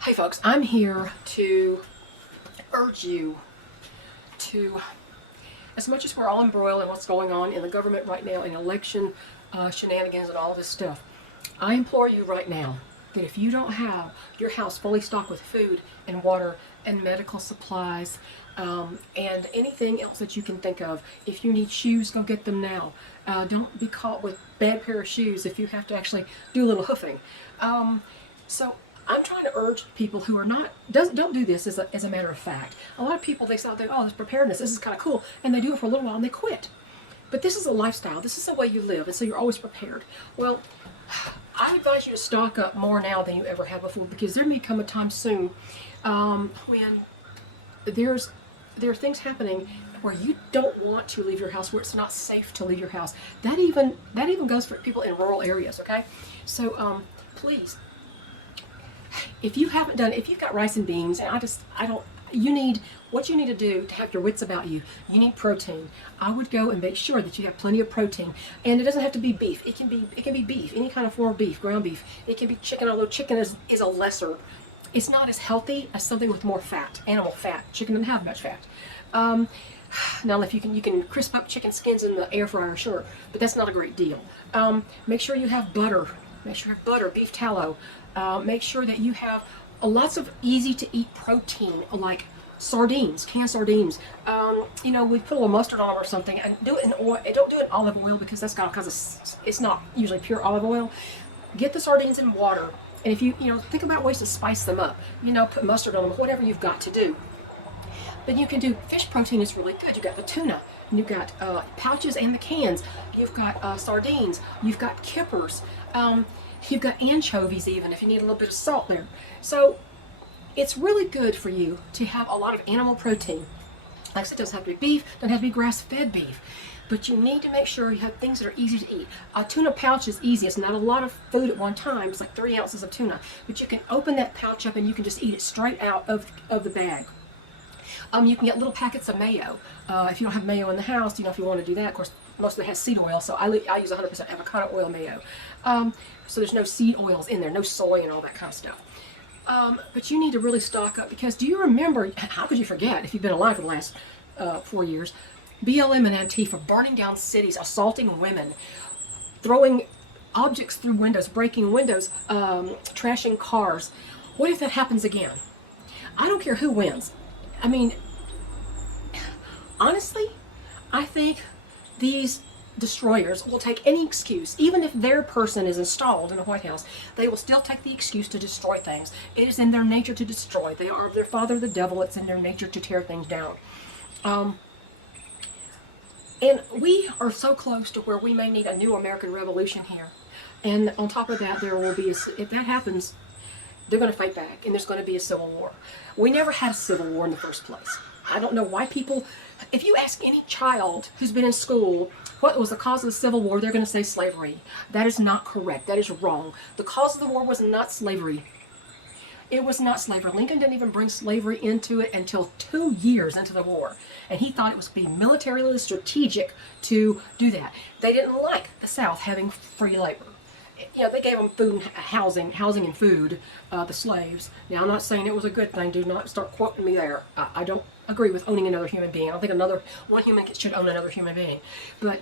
Hey folks, I'm here to urge you to, as much as we're all embroiled in what's going on in the government right now, in election shenanigans and all this stuff, I implore you right now that if you don't have your house fully stocked with food and water and medical supplies and anything else that you can think of, if you need shoes, go get them now. Don't be caught with bad pair of shoes if you have to actually do a little hoofing. So I'm trying to urge people who are not, don't do this as a matter of fact. A lot of people, they say, oh, this preparedness, this is kind of cool, and they do it for a little while and they quit. But this is a lifestyle, this is the way you live, and so you're always prepared. Well, I advise you to stock up more now than you ever have before, because there may come a time soon when there are things happening where you don't want to leave your house, where it's not safe to leave your house. That even goes for people in rural areas, okay? So please, if you haven't done, if you've got rice and beans, and what you need to do to have your wits about you, you need protein. I would go and make sure that you have plenty of protein. And it doesn't have to be beef. It can be beef, any kind of form of beef, ground beef. It can be chicken, although chicken is a lesser. It's not as healthy as something with more fat, animal fat. Chicken doesn't have much fat. Now, if you can crisp up chicken skins in the air fryer, sure, but that's not a great deal. Make sure you have butter. Make sure you have butter, beef tallow. Make sure that you have lots of easy to eat protein, like sardines, canned sardines. We put a little mustard on them or something, and do it in oil. Don't do it in olive oil, because that's got all kinds of, it's not usually pure olive oil. Get the sardines in water, and if you think about ways to spice them up, put mustard on them, whatever you've got to do. But you can do fish protein is really good. You've got the tuna, and you've got pouches and the cans. You've got sardines. You've got kippers. You've got anchovies even, if you need a little bit of salt there. So it's really good for you to have a lot of animal protein. Like I said, it doesn't have to be beef, doesn't have to be grass-fed beef. But you need to make sure you have things that are easy to eat. A tuna pouch is easy. It's not a lot of food at one time. It's like 3 ounces of tuna. But you can open that pouch up and you can just eat it straight out of the bag. You can get little packets of mayo. If you don't have mayo in the house, if you want to do that, of course, most of it has seed oil, so I use 100% avocado oil mayo. So there's no seed oils in there, no soy and all that kind of stuff. But you need to really stock up, because do you remember, how could you forget if you've been alive for the last 4 years, BLM and Antifa burning down cities, assaulting women, throwing objects through windows, breaking windows, trashing cars. What if that happens again? I don't care who wins. I mean, honestly, I think these destroyers will take any excuse. Even if their person is installed in the White House, they will still take the excuse to destroy things. It is in their nature to destroy. They are of their father, the devil. It's in their nature to tear things down. And we are so close to where we may need a new American Revolution here. And on top of that, there will be, if that happens, they're going to fight back, and there's going to be a civil war. We never had a civil war in the first place. I don't know why people, if you ask any child who's been in school what was the cause of the Civil War, they're going to say slavery. That is not correct. That is wrong. The cause of the war was not slavery. It was not slavery. Lincoln didn't even bring slavery into it until 2 years into the war. And he thought it was being militarily strategic to do that. They didn't like the South having free labor. They gave them food and housing and food, the slaves. Now, I'm not saying it was a good thing. Do not start quoting me there. I don't agree with owning another human being. I don't think one human should own another human being. But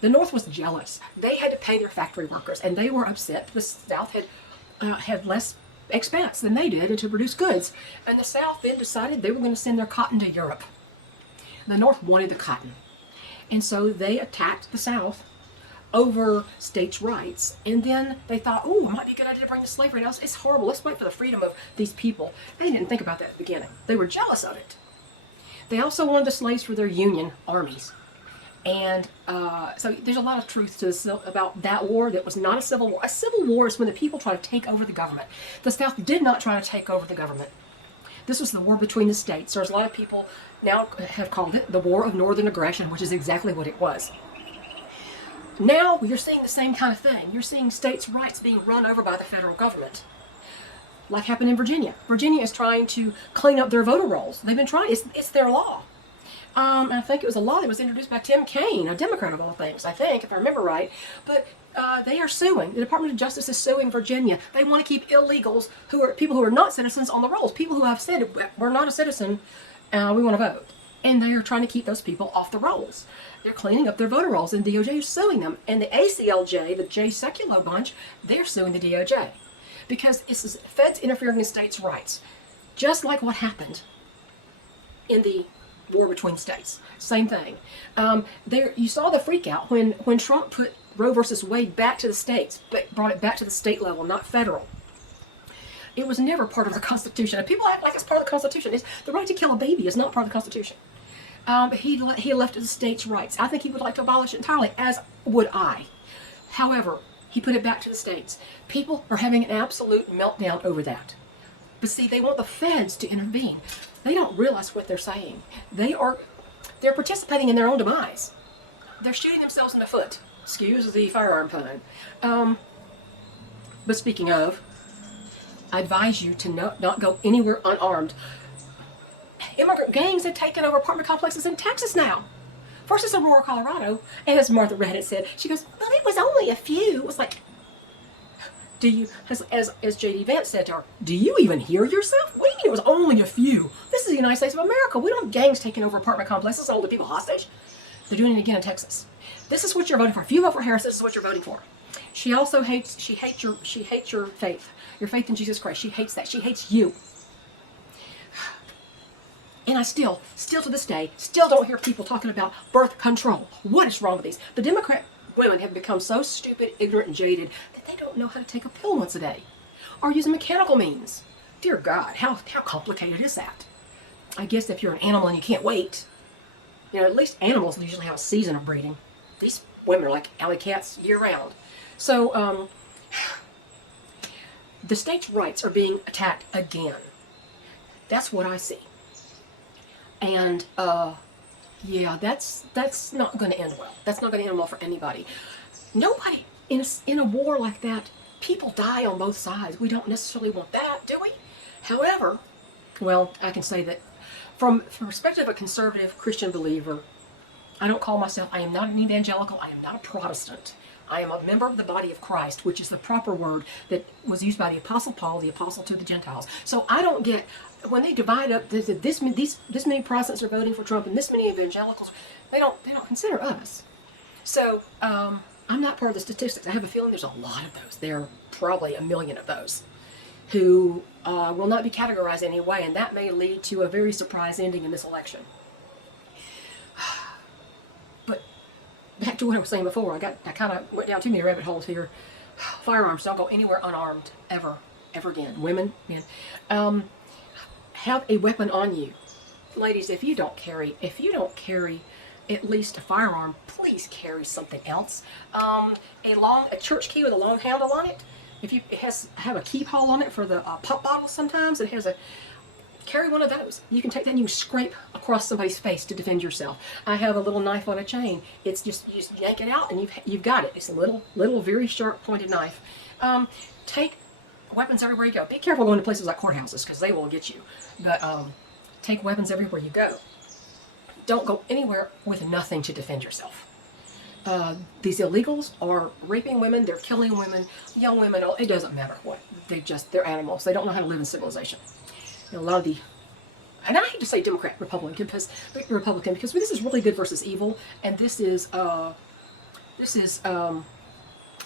the North was jealous. They had to pay their factory workers, and they were upset. The South had less expense than they did to produce goods. And the South then decided they were going to send their cotton to Europe. The North wanted the cotton. And so they attacked the South over states' rights, and then they thought, oh, it might be a good idea to bring the slavery down. It's horrible. Let's fight for the freedom of these people. They didn't think about that at the beginning. They were jealous of it. They also wanted the slaves for their Union armies. And so there's a lot of truth about that war that was not a civil war. A civil war is when the people try to take over the government. The South did not try to take over the government. This was the war between the states. There's a lot of people now have called it the War of Northern Aggression, which is exactly what it was. Now you're seeing the same kind of thing. You're seeing states' rights being run over by the federal government, like happened in Virginia. Virginia is trying to clean up their voter rolls. They've been trying. It's their law. And I think it was a law that was introduced by Tim Kaine, a Democrat of all things, I think, if I remember right. But they are suing. The Department of Justice is suing Virginia. They want to keep illegals, who are people who are not citizens, on the rolls. People who have said, we're not a citizen, we want to vote. And they are trying to keep those people off the rolls. They're cleaning up their voter rolls, and DOJ is suing them. And the ACLJ, the J Secular bunch, they're suing the DOJ. Because it's the feds interfering in states' rights. Just like what happened in the war between states. Same thing. You saw the freak out when Trump put Roe versus Wade back to the states, but brought it back to the state level, not federal. It was never part of the Constitution. And people act like it's part of the Constitution. The right to kill a baby is not part of the Constitution. He left it to the states' rights. I think he would like to abolish it entirely, as would I. However, he put it back to the states. People are having an absolute meltdown over that. But see, they want the feds to intervene. They don't realize what they're saying. They're participating in their own demise. They're shooting themselves in the foot. Excuse the firearm pun. But speaking of, I advise you to not go anywhere unarmed. Immigrant gangs have taken over apartment complexes in Texas now. First it's Aurora, Colorado, and as Martha Reddit said, she goes, well, it was only a few. It was like, do you, as J.D. Vance said to her, do you even hear yourself? What do you mean it was only a few? This is the United States of America. We don't have gangs taking over apartment complexes and holding people hostage. They're doing it again in Texas. This is what you're voting for. If you vote for Harris, this is what you're voting for. She also hates your faith. Your faith in Jesus Christ. She hates that. She hates you. And I still to this day, still don't hear people talking about birth control. What is wrong with these? The Democrat women have become so stupid, ignorant, and jaded that they don't know how to take a pill once a day. Or using mechanical means. Dear God, how complicated is that? I guess if you're an animal and you can't wait, at least animals usually have a season of breeding. These women are like alley cats year round. So, the states' rights are being attacked again. That's what I see. And, yeah, that's not going to end well. That's not going to end well for anybody. Nobody, in a war like that, people die on both sides. We don't necessarily want that, do we? However, well, I can say that from the perspective of a conservative Christian believer, I don't call myself, I am not an evangelical, I am not a Protestant. I am a member of the body of Christ, which is the proper word that was used by the Apostle Paul, the apostle to the Gentiles. So I don't get, when they divide up, this many Protestants are voting for Trump and this many evangelicals, they don't consider us. So I'm not part of the statistics. I have a feeling there's a lot of those. There are probably 1 million of those who will not be categorized anyway, and that may lead to a very surprise ending in this election. But back to what I was saying before, I kind of went down too many rabbit holes here. Firearms, don't go anywhere unarmed ever again. Women, men, have a weapon on you. Ladies, if you don't carry at least a firearm, please carry something else. A church key with a long handle on it. If you have a keyhole on it for the pop bottles, sometimes it has carry one of those. You can take that and you scrape across somebody's face to defend yourself. I have a little knife on a chain. It's just, you just yank it out and you've got it. It's a little very sharp pointed knife. Take weapons everywhere you go. Be careful going to places like courthouses because they will get you. But take weapons everywhere you go. Don't go anywhere with nothing to defend yourself. These illegals are raping women, they're killing women, young women, it doesn't matter what. They're animals. They don't know how to live in civilization. And a lot of and I hate to say Democrat, Republican because this is really good versus evil, and this is I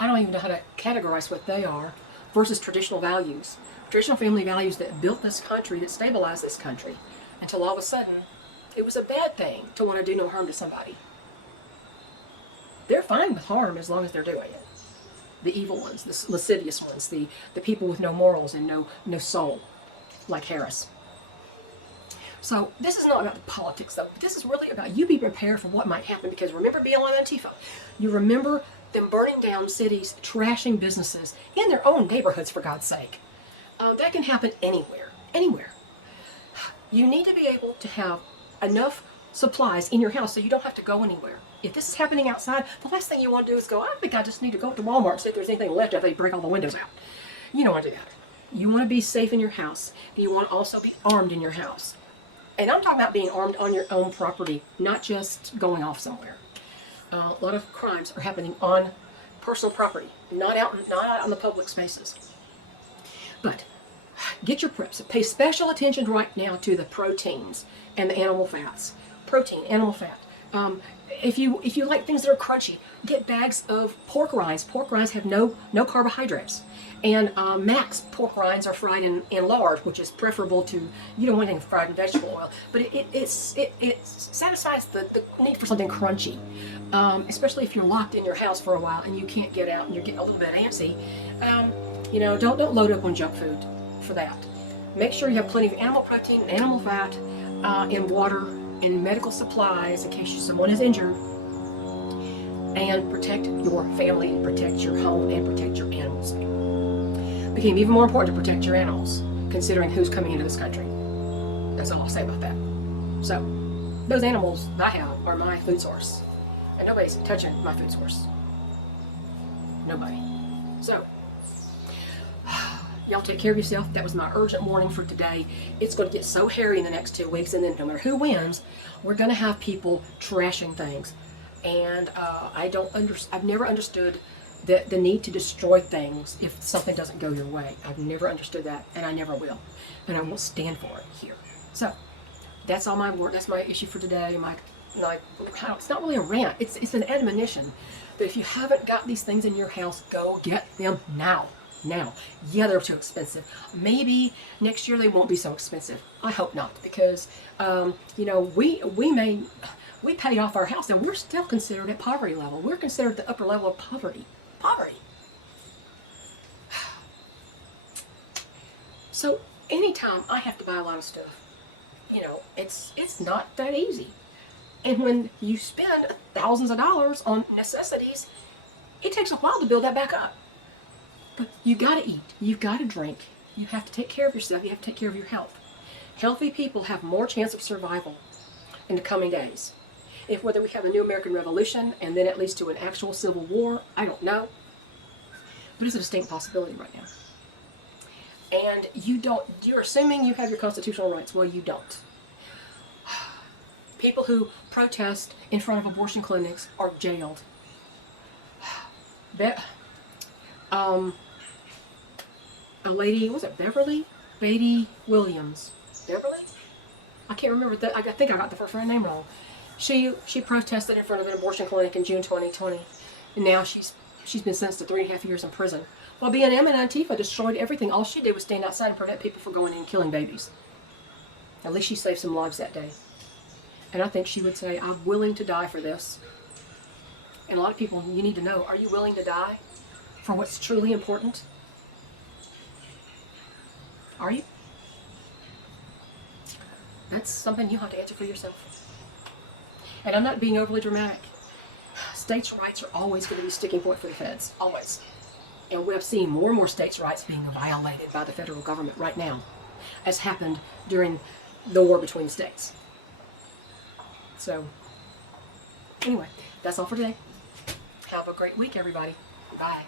don't even know how to categorize what they are, versus traditional values. Traditional family values that built this country, that stabilized this country, until all of a sudden, it was a bad thing to want to do no harm to somebody. They're fine with harm as long as they're doing it. The evil ones, the lascivious ones, the people with no morals and no soul, like Harris. So this is not about the politics, though. This is really about you be prepared for what might happen, because remember BLM Antifa. You remember them burning down cities, trashing businesses in their own neighborhoods, for God's sake. That can happen anywhere. You need to be able to have enough supplies in your house so you don't have to go anywhere. If this is happening outside, the last thing you want to do is go, I think I just need to go up to Walmart and see if there's anything left after they break all the windows out. You don't want to do that. You want to be safe in your house, and you want to also be armed in your house. And I'm talking about being armed on your own property, not just going off somewhere. A lot of crimes are happening on personal property, not out on the public spaces. But get your preps. Pay special attention right now to the proteins and the animal fats. Protein, animal fat. If you like things that are crunchy, get bags of pork rinds. Pork rinds have no carbohydrates. And max pork rinds are fried in lard, which is preferable to, you don't want anything fried in vegetable oil, but it satisfies the need for something crunchy, especially if you're locked in your house for a while and you can't get out and you're getting a little bit antsy. Don't load up on junk food for that. Make sure you have plenty of animal protein and animal fat in water, in medical supplies in case someone is injured, and protect your family, and protect your home, and protect your animals. It became even more important to protect your animals, considering who's coming into this country. That's all I'll say about that. So, those animals that I have are my food source, and nobody's touching my food source. Nobody. So, y'all take care of yourself. That was my urgent warning for today. It's going to get so hairy in the next 2 weeks, and then no matter who wins, we're going to have people trashing things. And I've never understood the need to destroy things if something doesn't go your way. I've never understood that, and I never will. And I won't stand for it here. So, that's all my work. That's my issue for today. It's not really a rant. It's an admonition that if you haven't got these things in your house, go get them now. Yeah, they're too expensive. Maybe next year they won't be so expensive. I hope not, because we paid off our house and we're still considered at poverty level. We're considered the upper level of poverty. So anytime I have to buy a lot of stuff, it's not that easy. And when you spend thousands of dollars on necessities, it takes a while to build that back up. But you gotta eat, you've gotta drink, you have to take care of yourself, you have to take care of your health. Healthy people have more chance of survival in the coming days. If whether we have a new American Revolution and then it leads to an actual civil war, I don't know. But it's a distinct possibility right now. And you're assuming you have your constitutional rights. Well, you don't. People who protest in front of abortion clinics are jailed. A lady, was it Beverly? Beatty Williams. Beverly? I can't remember that. I think I got the first name wrong. She protested in front of an abortion clinic in June 2020, and now she's been sentenced to 3.5 years in prison. Well, BLM Antifa destroyed everything. All she did was stand outside and prevent people from going in and killing babies. At least she saved some lives that day. And I think she would say, I'm willing to die for this. And a lot of people, you need to know, are you willing to die for what's truly important? Are you? That's something you have to answer for yourself. And I'm not being overly dramatic. States' rights are always going to be a sticking point for the feds. Always. And we have seen more and more states' rights being violated by the federal government right now, as happened during the war between the states. So, anyway, that's all for today. Have a great week, everybody. Bye.